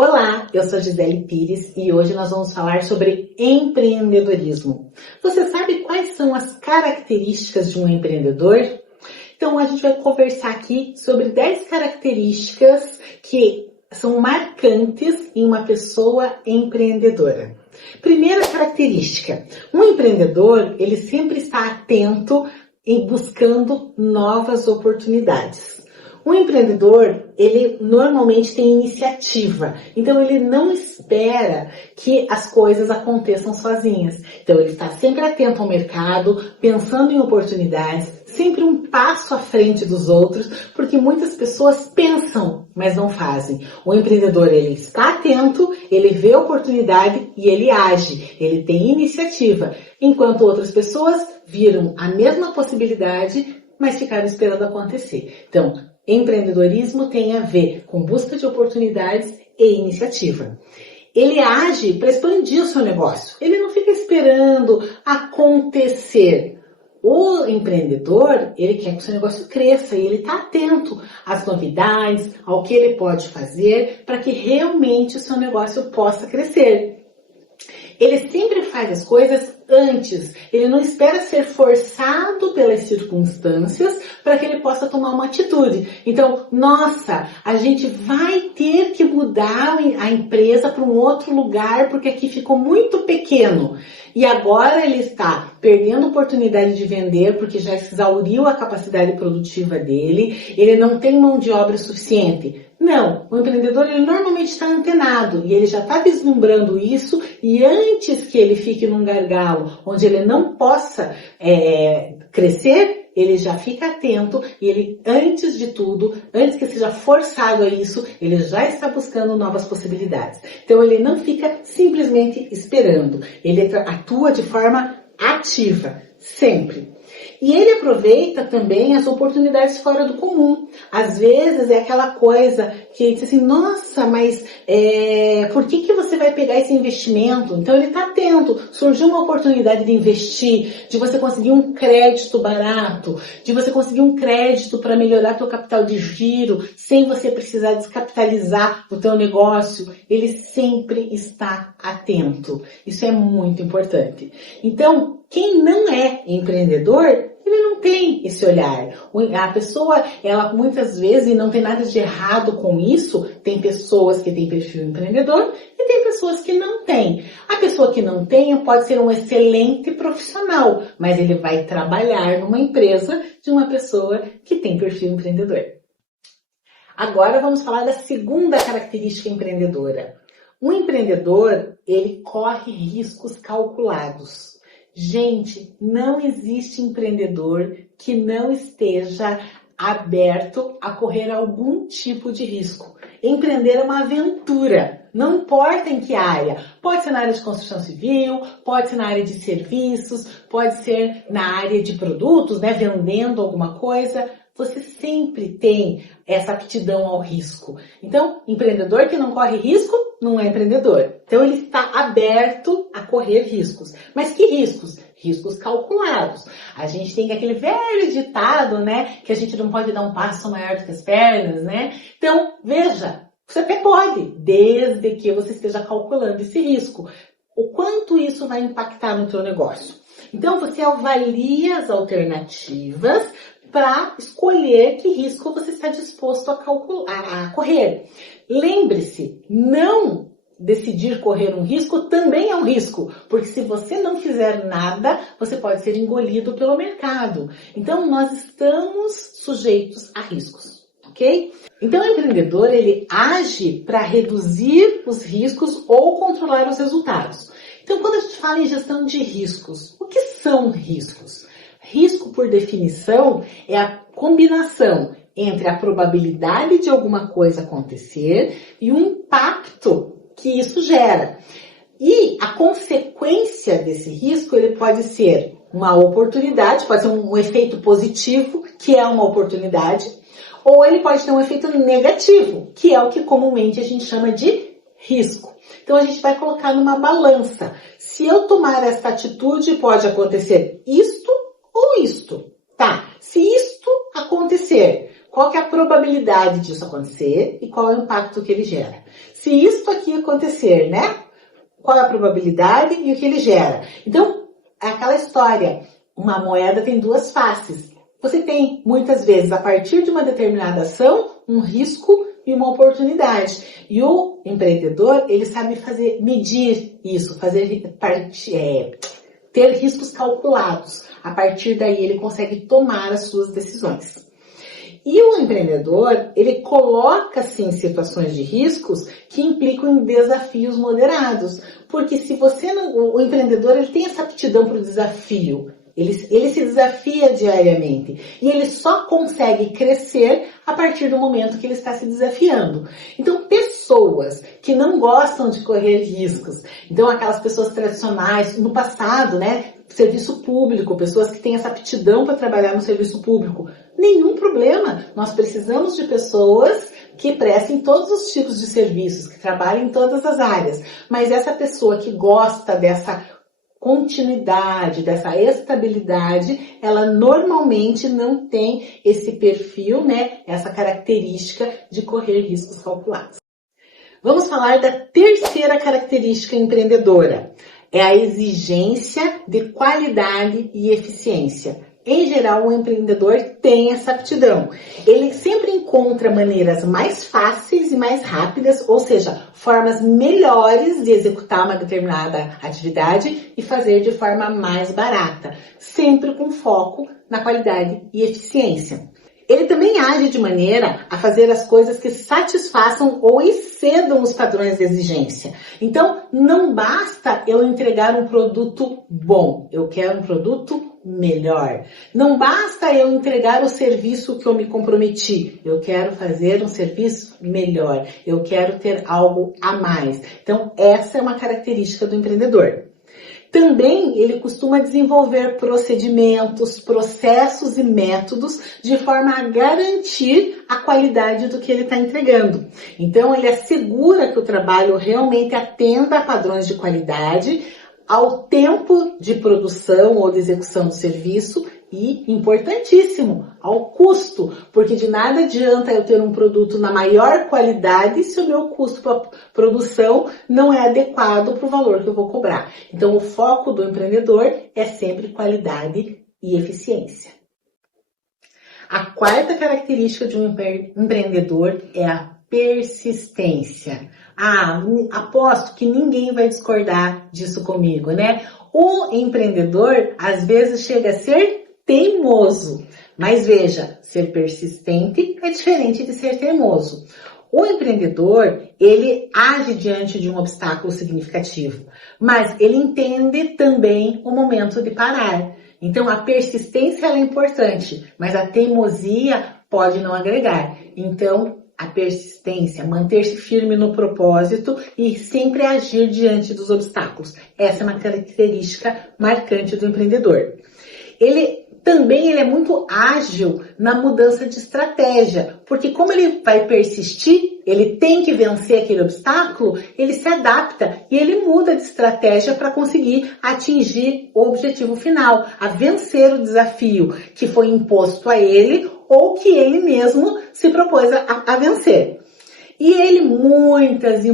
Olá, eu sou Gisele Pires e hoje nós vamos falar sobre empreendedorismo. Você sabe quais são as características de um empreendedor? Então a gente vai conversar aqui sobre 10 características que são marcantes em uma pessoa empreendedora. Primeira característica, um empreendedor, ele sempre está atento em buscando novas oportunidades. Um empreendedor, ele normalmente tem iniciativa, então ele não espera que as coisas aconteçam sozinhas. Então ele está sempre atento ao mercado, pensando em oportunidades, sempre um passo à frente dos outros, porque muitas pessoas pensam, mas não fazem. O empreendedor, ele está atento, ele vê a oportunidade e ele age, ele tem iniciativa, enquanto outras pessoas viram a mesma possibilidade, mas ficaram esperando acontecer. Então, empreendedorismo tem a ver com busca de oportunidades e iniciativa. Ele age para expandir o seu negócio. Ele não fica esperando acontecer. O empreendedor, ele quer que o seu negócio cresça e ele está atento às novidades, ao que ele pode fazer para que realmente o seu negócio possa crescer. Ele sempre faz as coisas antes, ele não espera ser forçado pelas circunstâncias para que ele possa tomar uma atitude. Então, nossa, a gente vai ter que mudar a empresa para um outro lugar porque aqui ficou muito pequeno. E agora ele está perdendo a oportunidade de vender porque já exauriu a capacidade produtiva dele, ele não tem mão de obra suficiente. Não, o empreendedor ele normalmente está antenado e ele já está vislumbrando isso e antes que ele fique num gargalo onde ele não possa crescer, ele já fica atento e ele, antes de tudo, antes que seja forçado a isso, ele já está buscando novas possibilidades. Então ele não fica simplesmente esperando, ele atua de forma ativa, sempre. E ele aproveita também as oportunidades fora do comum. Às vezes é aquela coisa que diz assim, nossa, mas por que você vai pegar esse investimento? Então ele está atento, surgiu uma oportunidade de investir, de você conseguir um crédito barato, de você conseguir um crédito para melhorar teu capital de giro, sem você precisar descapitalizar o teu negócio. Ele sempre está atento. Isso é muito importante. Então, quem não é empreendedor, ele não tem esse olhar. A pessoa, ela muitas vezes, e não tem nada de errado com isso, tem pessoas que têm perfil empreendedor e tem pessoas que não têm. A pessoa que não tem pode ser um excelente profissional, mas ele vai trabalhar numa empresa de uma pessoa que tem perfil empreendedor. Agora vamos falar da segunda característica empreendedora. Um empreendedor, ele corre riscos calculados. Gente, não existe empreendedor que não esteja aberto a correr algum tipo de risco. Empreender é uma aventura, não importa em que área. Pode ser na área de construção civil, pode ser na área de serviços, pode ser na área de produtos, né, vendendo alguma coisa. Você sempre tem essa aptidão ao risco. Então, empreendedor que não corre risco, não é empreendedor. Então, ele está aberto a correr riscos. Mas que riscos? Riscos calculados. A gente tem aquele velho ditado, né? Que a gente não pode dar um passo maior do que as pernas, né? Então, veja, você até pode, desde que você esteja calculando esse risco. O quanto isso vai impactar no teu negócio. Então, você avalia as alternativas para escolher que risco você está disposto a correr. Lembre-se, não decidir correr um risco também é um risco, porque se você não fizer nada, você pode ser engolido pelo mercado. Então, nós estamos sujeitos a riscos, ok? Então, o empreendedor, ele age para reduzir os riscos ou controlar os resultados. Então, quando a gente fala em gestão de riscos, o que são riscos? Risco, por definição, é a combinação entre a probabilidade de alguma coisa acontecer e o impacto que isso gera. E a consequência desse risco, ele pode ser uma oportunidade, pode ser um efeito positivo, que é uma oportunidade, ou ele pode ter um efeito negativo, que é o que comumente a gente chama de risco. Então a gente vai colocar numa balança. Se eu tomar essa atitude, pode acontecer isto ou isto. Tá, se isto acontecer, qual que é a probabilidade disso acontecer e qual é o impacto que ele gera? Se isto aqui acontecer, né? Qual é a probabilidade e o que ele gera? Então, é aquela história, uma moeda tem duas faces. Você tem, muitas vezes, a partir de uma determinada ação, um risco e uma oportunidade. E o empreendedor, ele sabe medir isso, ter riscos calculados. A partir daí, ele consegue tomar as suas decisões. E o empreendedor, ele coloca-se em situações de riscos que implicam em desafios moderados. Porque se você não... O empreendedor, ele tem essa aptidão para o desafio. Ele se desafia diariamente. E ele só consegue crescer a partir do momento que ele está se desafiando. Então, pessoas que não gostam de correr riscos, então aquelas pessoas tradicionais, no passado, né? Serviço público, pessoas que têm essa aptidão para trabalhar no serviço público, nenhum problema. Nós precisamos de pessoas que prestem todos os tipos de serviços, que trabalhem em todas as áreas. Mas essa pessoa que gosta dessa continuidade, dessa estabilidade, ela normalmente não tem esse perfil, né? Essa característica de correr riscos calculados. Vamos falar da terceira característica empreendedora. É a exigência de qualidade e eficiência. Em geral, o empreendedor tem essa aptidão. Ele sempre encontra maneiras mais fáceis e mais rápidas, ou seja, formas melhores de executar uma determinada atividade e fazer de forma mais barata, sempre com foco na qualidade e eficiência. Ele também age de maneira a fazer as coisas que satisfaçam ou excedam os padrões de exigência. Então, não basta eu entregar um produto bom, eu quero um produto melhor. Não basta eu entregar o serviço que eu me comprometi, eu quero fazer um serviço melhor, eu quero ter algo a mais. Então, essa é uma característica do empreendedor. Também ele costuma desenvolver procedimentos, processos e métodos de forma a garantir a qualidade do que ele está entregando. Então, ele assegura que o trabalho realmente atenda a padrões de qualidade, ao tempo de produção ou de execução do serviço e, importantíssimo, ao custo, porque de nada adianta eu ter um produto na maior qualidade se o meu custo para produção não é adequado para o valor que eu vou cobrar. Então, o foco do empreendedor é sempre qualidade e eficiência. A quarta característica de um empreendedor é a persistência. Aposto que ninguém vai discordar disso comigo, né? O empreendedor, às vezes, chega a ser teimoso. Mas veja, ser persistente é diferente de ser teimoso. O empreendedor, ele age diante de um obstáculo significativo, mas ele entende também o momento de parar. Então, a persistência ela é importante, mas a teimosia pode não agregar. Então, a persistência, manter-se firme no propósito e sempre agir diante dos obstáculos. Essa é uma característica marcante do empreendedor. Ele é muito ágil na mudança de estratégia, porque como ele vai persistir, ele tem que vencer aquele obstáculo, ele se adapta e ele muda de estratégia para conseguir atingir o objetivo final, a vencer o desafio que foi imposto a ele ou que ele mesmo se propôs a vencer. E ele muitas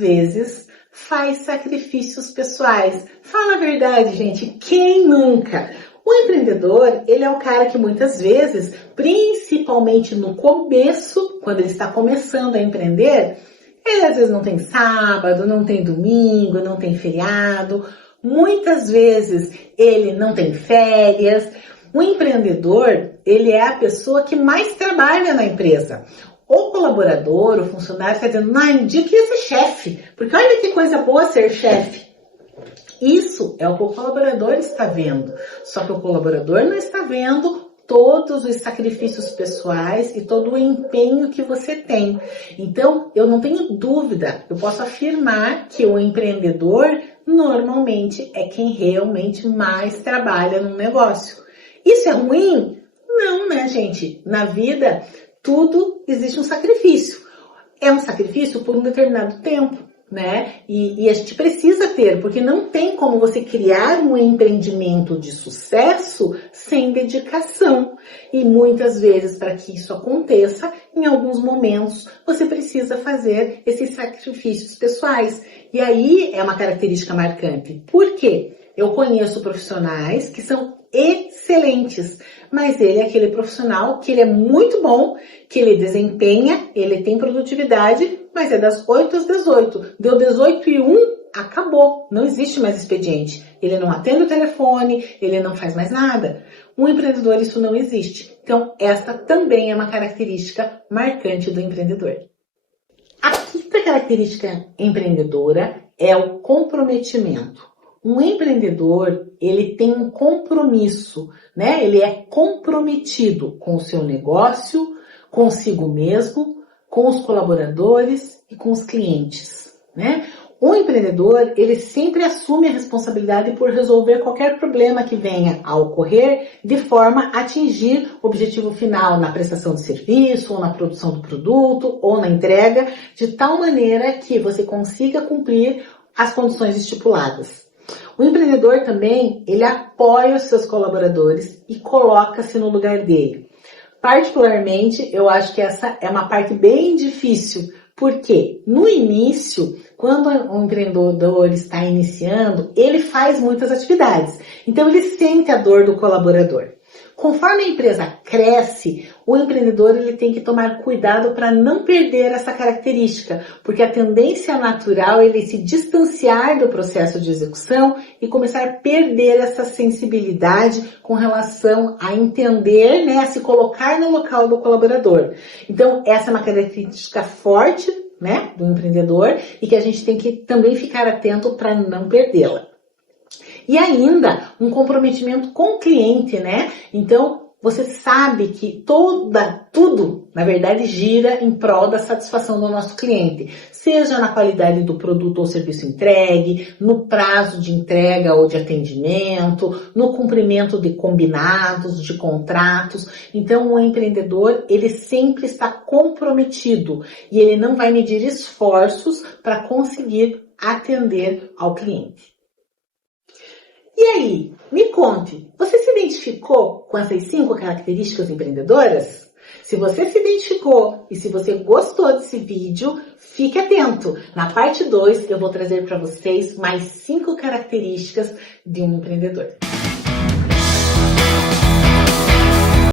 vezes faz sacrifícios pessoais. Fala a verdade, gente, quem nunca? O empreendedor, ele é o cara que muitas vezes, principalmente no começo, quando ele está começando a empreender, ele às vezes não tem sábado, não tem domingo, não tem feriado, muitas vezes ele não tem férias. O empreendedor, ele é a pessoa que mais trabalha na empresa. O colaborador, o funcionário está dizendo, um dia eu queria ser chefe, porque olha que coisa boa ser chefe. Isso é o que o colaborador está vendo. Só que o colaborador não está vendo todos os sacrifícios pessoais e todo o empenho que você tem. Então, eu não tenho dúvida, eu posso afirmar que o empreendedor normalmente é quem realmente mais trabalha no negócio. Isso é ruim? Não, né, gente? Na vida, tudo existe um sacrifício. É um sacrifício por um determinado tempo. né? E a gente precisa ter, porque não tem como você criar um empreendimento de sucesso sem dedicação. E muitas vezes, para que isso aconteça, em alguns momentos, você precisa fazer esses sacrifícios pessoais. E aí é uma característica marcante. Por quê? Eu conheço profissionais que são excelentes, mas ele é aquele profissional que ele é muito bom, que ele desempenha, ele tem produtividade, mas é das 8 às 18. Deu 18 e 1, acabou. Não existe mais expediente. Ele não atende o telefone, ele não faz mais nada. Um empreendedor, isso não existe. Então, essa também é uma característica marcante do empreendedor. A quinta característica empreendedora é o comprometimento. Um empreendedor, ele tem um compromisso, né? Ele é comprometido com o seu negócio, consigo mesmo, com os colaboradores e com os clientes, né? O empreendedor, ele sempre assume a responsabilidade por resolver qualquer problema que venha a ocorrer de forma a atingir o objetivo final na prestação de serviço, ou na produção do produto, ou na entrega, de tal maneira que você consiga cumprir as condições estipuladas. O empreendedor também, ele apoia os seus colaboradores e coloca-se no lugar dele. Particularmente, eu acho que essa é uma parte bem difícil, porque no início, quando o empreendedor está iniciando, ele faz muitas atividades. Então, ele sente a dor do colaborador. Conforme a empresa cresce, o empreendedor ele tem que tomar cuidado para não perder essa característica, porque a tendência natural é ele se distanciar do processo de execução e começar a perder essa sensibilidade com relação a entender, né, a se colocar no local do colaborador. Então, essa é uma característica forte, né, do empreendedor e que a gente tem que também ficar atento para não perdê-la. E ainda, um comprometimento com o cliente, né? Então, você sabe que tudo, na verdade, gira em prol da satisfação do nosso cliente. Seja na qualidade do produto ou serviço entregue, no prazo de entrega ou de atendimento, no cumprimento de combinados, de contratos. Então, o empreendedor, ele sempre está comprometido e ele não vai medir esforços para conseguir atender ao cliente. E aí, me conte, você se identificou com essas 5 características empreendedoras? Se você se identificou e se você gostou desse vídeo, fique atento. Na parte 2 eu vou trazer para vocês mais 5 características de um empreendedor.